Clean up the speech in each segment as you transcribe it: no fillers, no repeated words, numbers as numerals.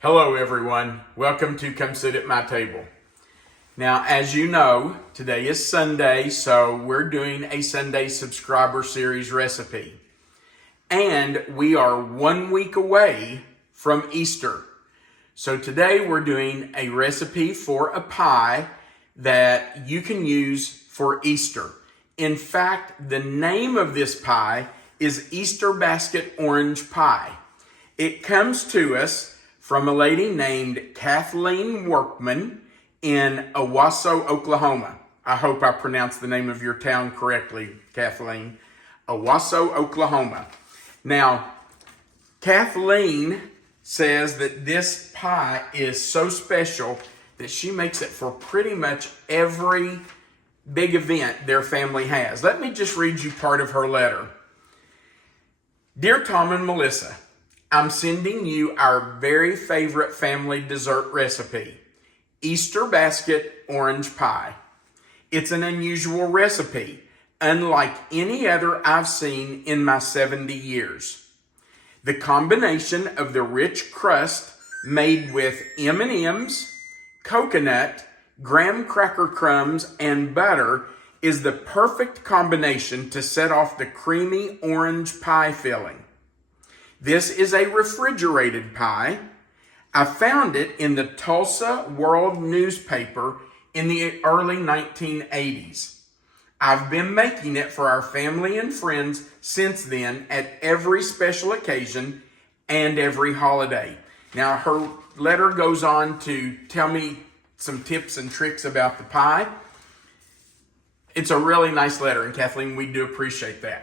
Hello everyone, welcome to Come Sit at My Table. Now as you know, today is Sunday, so we're doing a Sunday subscriber series recipe. And we are 1 week away from Easter. So today we're doing a recipe for a pie that you can use for Easter. In fact, the name of this pie is Easter Basket Orange Pie. It comes to us from a lady named Kathleen Workman in Owasso, Oklahoma. I hope I pronounced the name of your town correctly, Kathleen. Owasso, Oklahoma. Now, Kathleen says that this pie is so special that she makes it for pretty much every big event their family has. Let me just read you part of her letter. Dear Tom and Melissa, I'm sending you our very favorite family dessert recipe, Easter Basket Orange Pie. It's an unusual recipe, unlike any other I've seen in my 70 years. The combination of the rich crust made with M&Ms, coconut, graham cracker crumbs, and butter is the perfect combination to set off the creamy orange pie filling. This is a refrigerated pie. I found it in the Tulsa World newspaper in the early 1980s. I've been making it for our family and friends since then at every special occasion and every holiday. Now, her letter goes on to tell me some tips and tricks about the pie. It's a really nice letter, and Kathleen, we do appreciate that.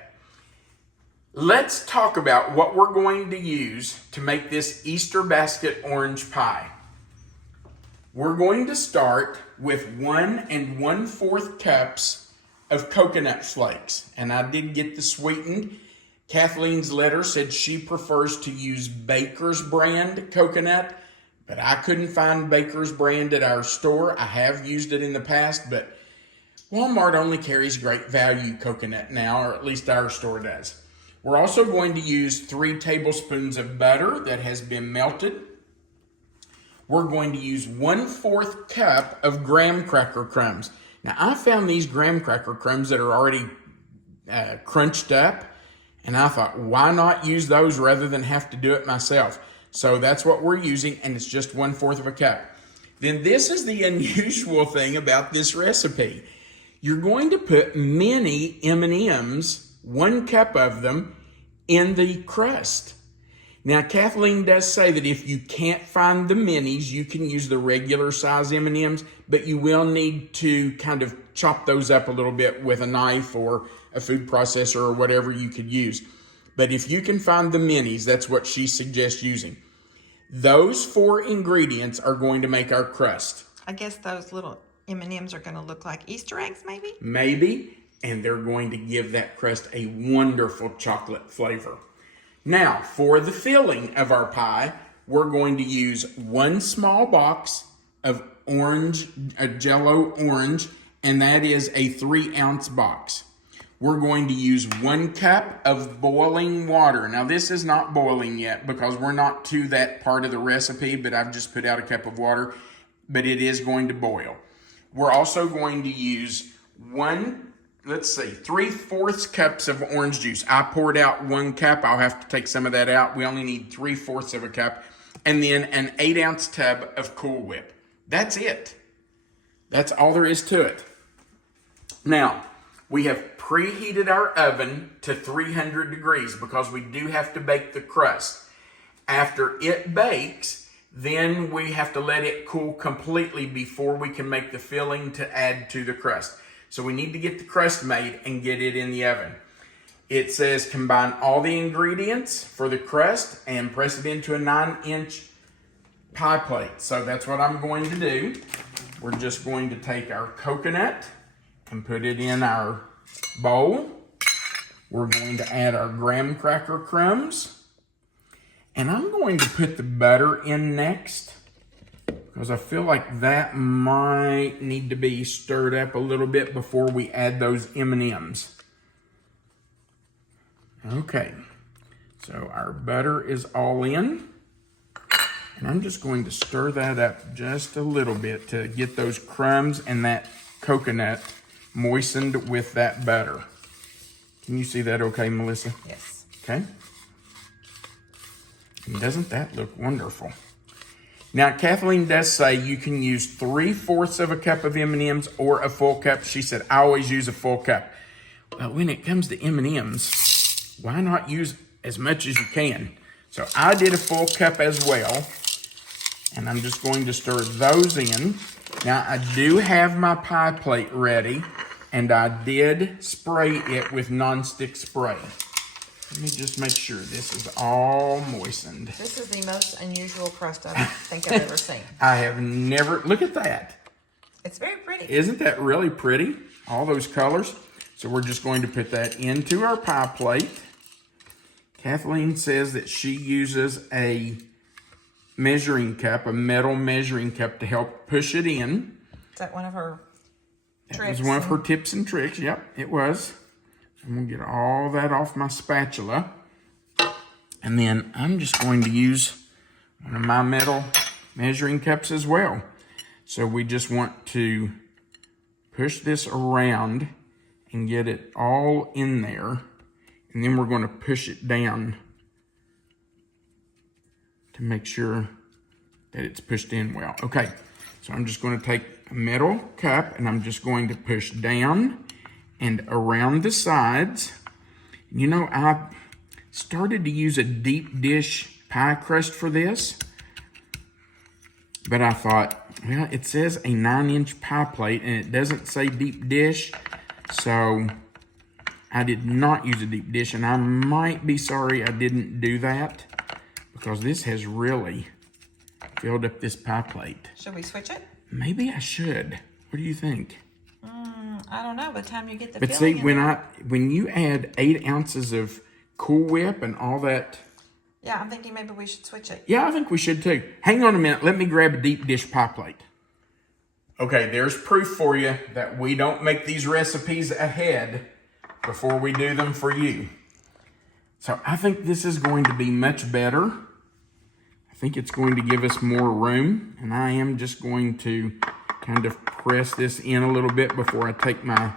Let's talk about what we're going to use to make this Easter basket orange pie. We're going to start with 1 1/4 cups of coconut flakes. And I did get the sweetened. Kathleen's letter said she prefers to use Baker's brand coconut, but I couldn't find Baker's brand at our store. I have used it in the past, but Walmart only carries Great Value coconut now, or at least our store does. We're also going to use 3 tablespoons of butter that has been melted. We're going to use 1/4 cup of graham cracker crumbs. Now, I found these graham cracker crumbs that are already crunched up, and I thought, why not use those rather than have to do it myself? So that's what we're using, and it's just 1/4 cup. Then this is the unusual thing about this recipe. You're going to put mini M&Ms, 1 cup of them, in the crust. Now, Kathleen does say that if you can't find the minis, you can use the regular size M&Ms, but you will need to kind of chop those up a little bit with a knife or a food processor or whatever you could use. But if you can find the minis, that's what she suggests using. Those 4 ingredients are going to make our crust. I guess those little M&Ms are going to look like Easter eggs, maybe? Maybe. And they're going to give that crust a wonderful chocolate flavor. Now, for the filling of our pie, we're going to use 1 small box of Jell-O orange, and that is a 3-ounce box. We're going to use 1 cup of boiling water. Now, this is not boiling yet because we're not to that part of the recipe, but I've just put out a cup of water, but it is going to boil. We're also going to use 3/4 cups of orange juice. I poured out 1 cup. I'll have to take some of that out. We only need 3/4 cup. And then an 8-ounce tub of Cool Whip. That's it. That's all there is to it. Now, we have preheated our oven to 300 degrees because we do have to bake the crust. After it bakes, then we have to let it cool completely before we can make the filling to add to the crust. So we need to get the crust made and get it in the oven. It says combine all the ingredients for the crust and press it into a 9-inch pie plate. So that's what I'm going to do. We're just going to take our coconut and put it in our bowl. We're going to add our graham cracker crumbs. And I'm going to put the butter in next, because I feel like that might need to be stirred up a little bit before we add those M&Ms. Okay, so our butter is all in. And I'm just going to stir that up just a little bit to get those crumbs and that coconut moistened with that butter. Can you see that okay, Melissa? Yes. Okay. And doesn't that look wonderful? Now, Kathleen does say you can use 3/4 of a cup of M&Ms or a full cup. She said, I always use a full cup. Well, when it comes to M&Ms, why not use as much as you can? So I did a full cup as well. And I'm just going to stir those in. Now, I do have my pie plate ready. And I did spray it with nonstick spray. Let me just make sure this is all moistened. This is the most unusual crust I think I've ever seen. I have never, look at that. It's very pretty. Isn't that really pretty? All those colors. So we're just going to put that into our pie plate. Kathleen says that she uses a measuring cup, a metal measuring cup to help push it in. Is that one of her That tricks? was one of her tips and tricks. Yep, it was. I'm going to get all that off my spatula. And then I'm just going to use one of my metal measuring cups as well. So we just want to push this around and get it all in there. And then we're going to push it down to make sure that it's pushed in well. Okay, so I'm just going to take a metal cup and I'm just going to push down and around the sides. You know, I started to use a deep dish pie crust for this, but I thought, well, it says a 9-inch pie plate and it doesn't say deep dish, so I did not use a deep dish, and I might be sorry I didn't do that because this has really filled up this pie plate. Should we switch it? Maybe I should. What do you think? I don't know. By the time you get the But see, filling in when you add 8 ounces of Cool Whip and all that. yeah, I'm thinking maybe we should switch it. Yeah, I think we should too. Hang on a minute. Let me grab a deep dish pie plate. Okay, there's proof for you that we don't make these recipes ahead before we do them for you. So I think this is going to be much better. I think it's going to give us more room, and I am just going to kind of press this in a little bit before I take my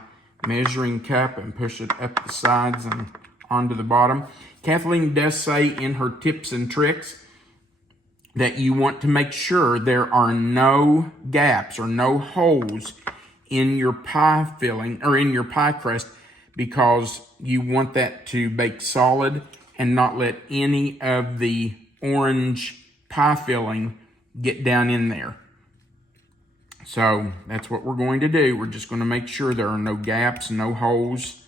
measuring cup and push it up the sides and onto the bottom. Kathleen does say in her tips and tricks that you want to make sure there are no gaps or no holes in your pie filling or in your pie crust, because you want that to bake solid and not let any of the orange pie filling get down in there. So that's what we're going to do. We're just going to make sure there are no gaps, no holes.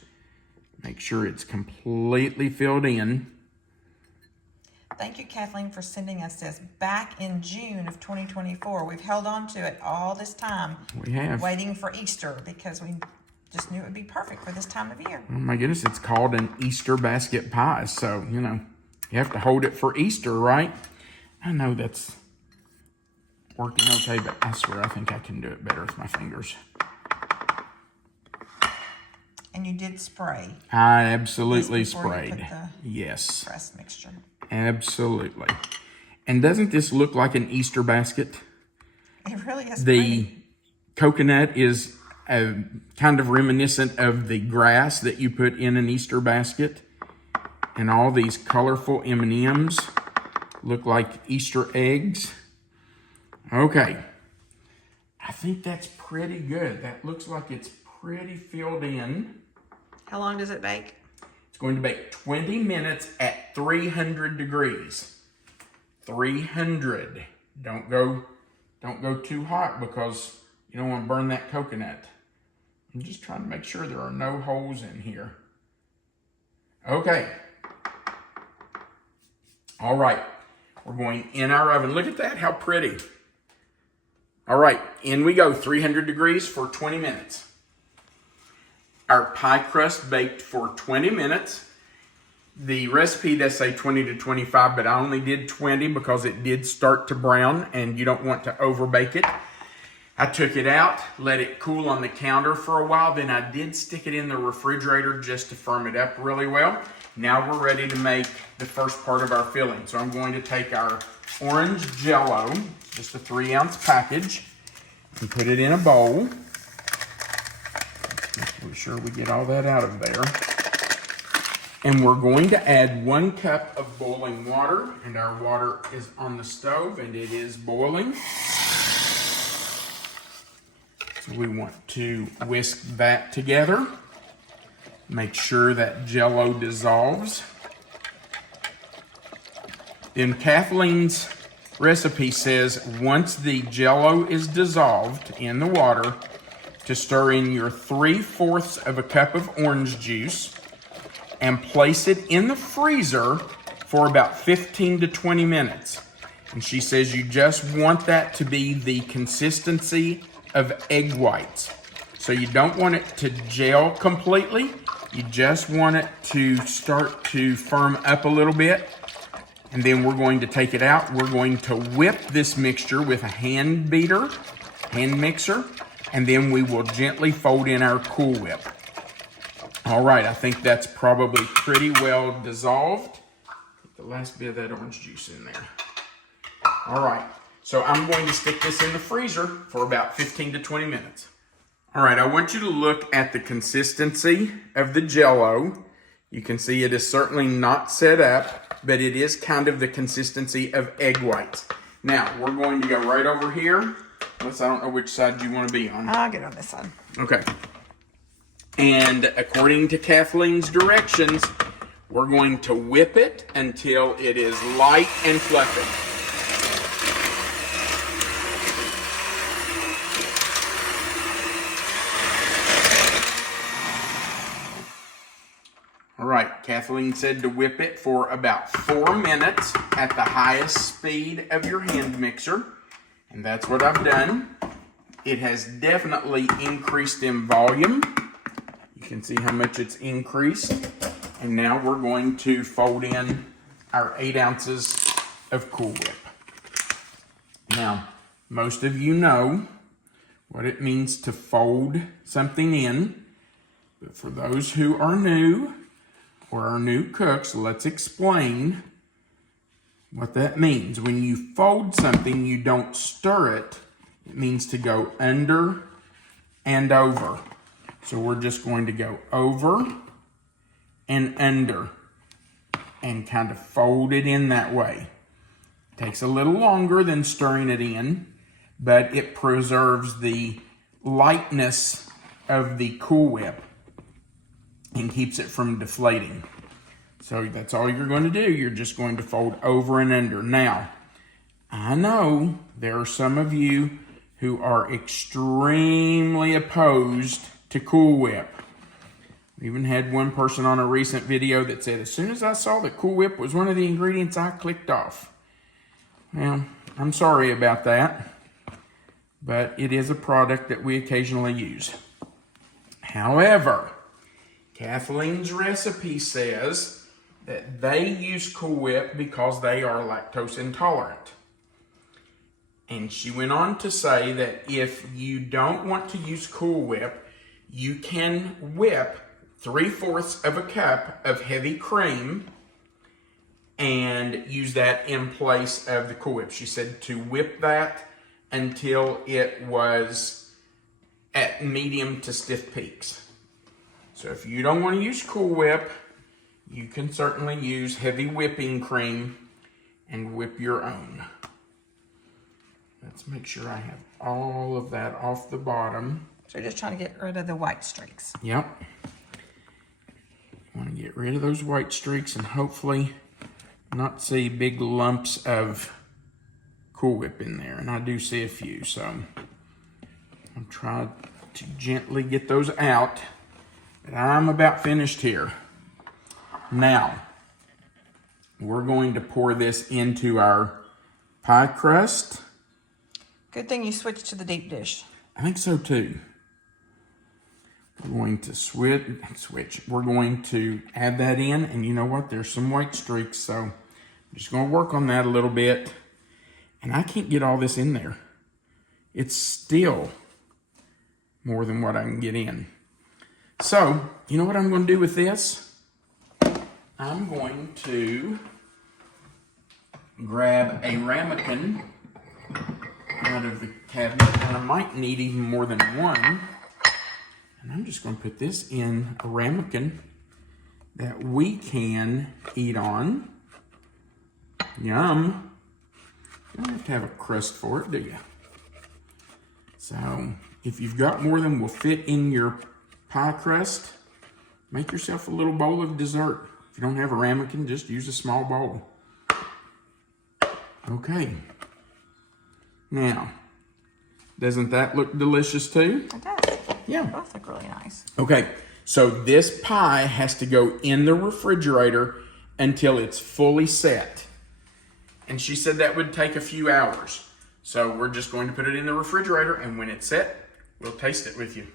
Make sure it's completely filled in. Thank you, Kathleen, for sending us this back in June of 2024. We've held on to it all this time. We have. Waiting for Easter because we just knew it would be perfect for this time of year. Oh my goodness, it's called an Easter basket pie. So, you know, you have to hold it for Easter, right? I know that's working okay, but I swear I think I can do it better with my fingers. And you did spray. I absolutely Just before you sprayed. put the Yes, crust mixture. absolutely. And doesn't this look like an Easter basket? It really is The pretty. coconut is kind of reminiscent of the grass that you put in an Easter basket. And all these colorful M&Ms look like Easter eggs. Okay. I think that's pretty good. That looks like it's pretty filled in. How long does it bake? It's going to bake 20 minutes at 300 degrees. 300. Don't go too hot because you don't want to burn that coconut. I'm just trying to make sure there are no holes in here. Okay. All right. We're going in our oven. Look at that, how pretty. All right, in we go, 300 degrees for 20 minutes. Our pie crust baked for 20 minutes. The recipe does say 20 to 25, but I only did 20 because it did start to brown and you don't want to overbake it. I took it out, let it cool on the counter for a while, then I did stick it in the refrigerator just to firm it up really well. Now we're ready to make the first part of our filling. So I'm going to take our orange Jell-O, just a 3-ounce package, and put it in a bowl. Make sure we get all that out of there. And we're going to add 1 cup of boiling water, and our water is on the stove and it is boiling. So we want to whisk that together. Make sure that Jell-O dissolves. Then Kathleen's recipe says once the Jell-O is dissolved in the water, to stir in your 3/4 of a cup of orange juice and place it in the freezer for about 15 to 20 minutes. And she says you just want that to be the consistency of egg whites. So you don't want it to gel completely. You just want it to start to firm up a little bit. And then we're going to take it out. We're going to whip this mixture with a hand mixer, and then we will gently fold in our Cool Whip. All right, I think that's probably pretty well dissolved. Get the last bit of that orange juice in there. All right, so I'm going to stick this in the freezer for about 15 to 20 minutes. All right, I want you to look at the consistency of the Jell-O. You can see it is certainly not set up, but it is kind of the consistency of egg whites. Now, we're going to go right over here. Unless I don't know which side you want to be on. I'll get on this side. Okay. And according to Kathleen's directions, we're going to whip it until it is light and fluffy. All right, Kathleen said to whip it for about 4 minutes at the highest speed of your hand mixer. And that's what I've done. It has definitely increased in volume. You can see how much it's increased. And now we're going to fold in our 8 ounces of Cool Whip. Now, most of you know what it means to fold something in. But for those who are new or are new cooks, let's explain what that means. When you fold something, you don't stir it. It means to go under and over. So we're just going to go over and under and kind of fold it in that way. It takes a little longer than stirring it in, but it preserves the lightness of the Cool Whip and keeps it from deflating. So that's all you're going to do. You're just going to fold over and under. Now, I know there are some of you who are extremely opposed to Cool Whip. We even had one person on a recent video that said, as soon as I saw that Cool Whip was one of the ingredients, I clicked off. Well, I'm sorry about that, but it is a product that we occasionally use. However, Kathleen's recipe says that they use Cool Whip because they are lactose intolerant. And she went on to say that if you don't want to use Cool Whip, you can whip 3/4 of a cup of heavy cream and use that in place of the Cool Whip. She said to whip that until it was at medium to stiff peaks. So if you don't want to use Cool Whip, you can certainly use heavy whipping cream and whip your own. Let's make sure I have all of that off the bottom. So you're just trying to get rid of the white streaks. Yep. You want to get rid of those white streaks and hopefully not see big lumps of Cool Whip in there. And I do see a few, so I'm trying to gently get those out. But I'm about finished here. Now, we're going to pour this into our pie crust. Good thing you switched to the deep dish. I think so too. We're going to switch. We're going to add that in, and you know what? There's some white streaks, so I'm just going to work on that a little bit. And I can't get all this in there. It's still more than what I can get in. So, you know what I'm going to do with this? I'm going to grab a ramekin out of the cabinet, and I might need even more than one. And I'm just going to put this in a ramekin that we can eat on. Yum. You don't have to have a crust for it, do you? So, if you've got more than will fit in your pie crust, make yourself a little bowl of dessert. If you don't have a ramekin, just use a small bowl. Okay. Now, doesn't that look delicious too? It does. Yeah. Both look really nice. Okay, so this pie has to go in the refrigerator until it's fully set. And she said that would take a few hours. So we're just going to put it in the refrigerator, and when it's set, we'll taste it with you.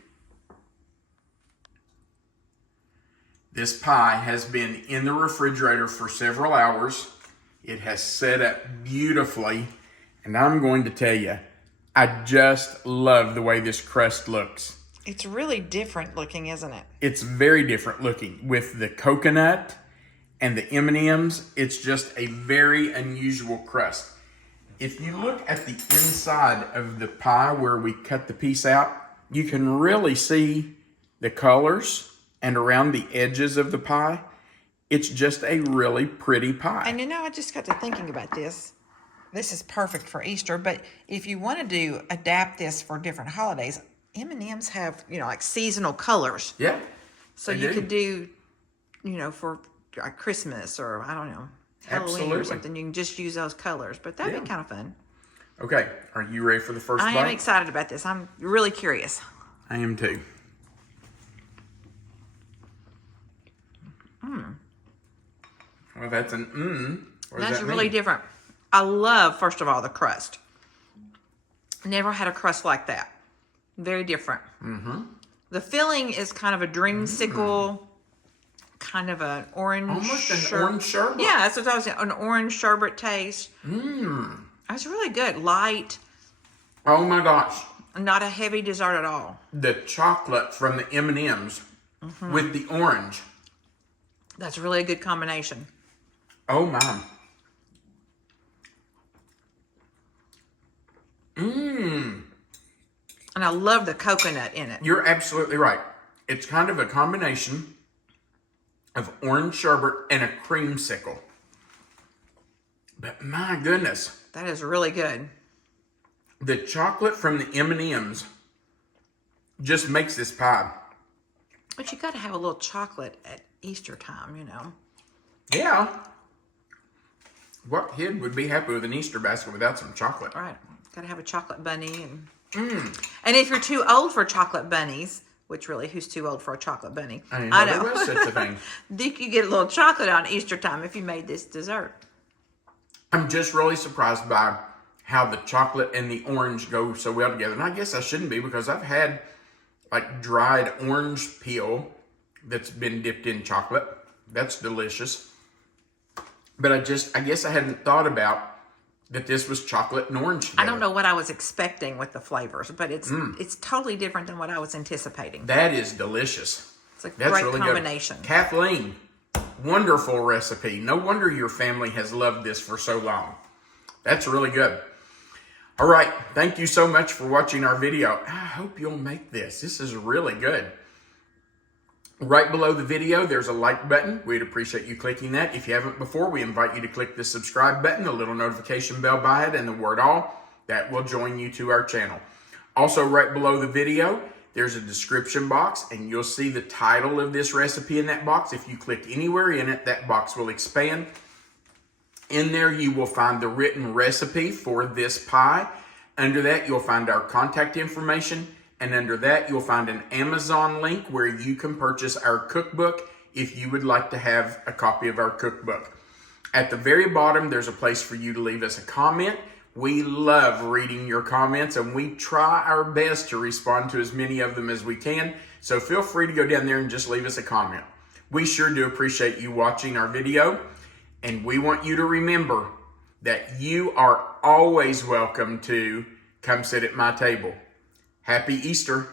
This pie has been in the refrigerator for several hours. It has set up beautifully, and I'm going to tell you, I just love the way this crust looks. It's really different looking, isn't it? It's very different looking with the coconut and the M&Ms. It's just a very unusual crust. If you look at the inside of the pie where we cut the piece out, you can really see the colors and around the edges of the pie. It's just a really pretty pie. And you know, I just got to thinking about this. This is perfect for Easter, but if you want to adapt this for different holidays, M&Ms have, like seasonal colors. Yeah. So you could do, for Christmas or, I don't know, Halloween or something. You can just use those colors, but that'd be kind of fun. Okay, are you ready for the first bite? I am excited about this. I'm really curious. I am too. Well, that's an What does That's that really mean? different. I love, first of all, the crust. Never had a crust like that. Very different. The filling is kind of a dreamsicle, kind of an orange. Almost an orange sherbet. Yeah, that's what I was saying. An orange sherbet taste. That's really good. Light. Oh my gosh. Not a heavy dessert at all. The chocolate from the M&Ms with the orange. That's really a good combination. Oh my. And I love the coconut in it. You're absolutely right. It's kind of a combination of orange sherbet and a creamsicle. But my goodness. That is really good. The chocolate from the M&Ms just makes this pie. But you got to have a little chocolate at Easter time, Yeah. What kid would be happy with an Easter basket without some chocolate? Right. Got to have a chocolate bunny. And if you're too old for chocolate bunnies, which really, who's too old for a chocolate bunny? I didn't know there was such a thing. Think you get a little chocolate on Easter time if you made this dessert. I'm just really surprised by how the chocolate and the orange go so well together. And I guess I shouldn't be, because I've had like dried orange peel that's been dipped in chocolate. That's delicious. But I guess I hadn't thought about that this was chocolate and orange together. I don't know what I was expecting with the flavors, but it's totally different than what I was anticipating. That is delicious. It's a That's great really combination. Good. Kathleen, wonderful recipe. No wonder your family has loved this for so long. That's really good. All right, thank you so much for watching our video. I hope you'll make this. This is really good. Right below the video, there's a like button. We'd appreciate you clicking that. If you haven't before, we invite you to click the subscribe button, the little notification bell by it, and the word all. That will join you to our channel. Also, right below the video, there's a description box, and you'll see the title of this recipe in that box. If you click anywhere in it, that box will expand. In there, you will find the written recipe for this pie. Under that, you'll find our contact information. And under that, you'll find an Amazon link where you can purchase our cookbook if you would like to have a copy of our cookbook. At the very bottom, there's a place for you to leave us a comment. We love reading your comments, and we try our best to respond to as many of them as we can. So feel free to go down there and just leave us a comment. We sure do appreciate you watching our video, and we want you to remember that you are always welcome to come sit at my table. Happy Easter.